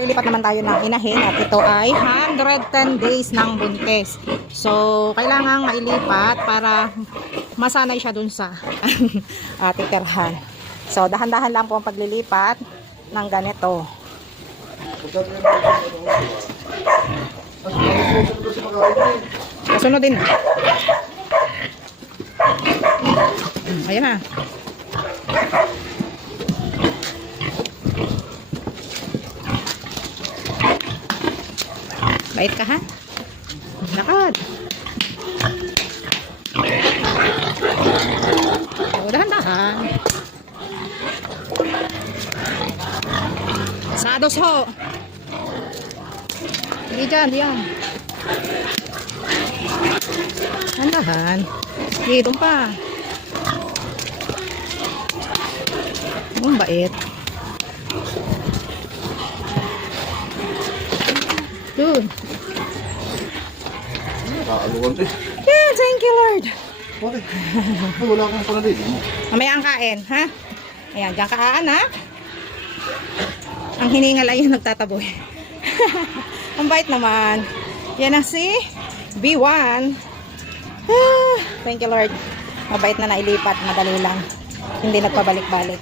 Lilipat naman tayo ng inahin at ito ay 110 days ng buntis. So, kailangan mailipat para masanay siya dun sa uh, titirhan. So, dahan-dahan lang po ang paglilipat ng ganito. Kasunod din. Ayan na. Bait ka ha? Lakad. O, dahan-dahan. Sados ho. Hindi dyan, diyan. Dahan-dahan. Dito pa. Ang bait. Dude. Nakaaluan to eh. Yeah, thank you, Lord. Bakit? Ay, wala akong panalili mo. Mamaya ang kain, ha? Ayan, diyan ka anak. Ang hiningal ay yung nagtataboy. ang bait naman. Yan na si B1. Ah, Thank you, Lord. Mabait na nailipat. Madali lang. Hindi nagpabalik-balik.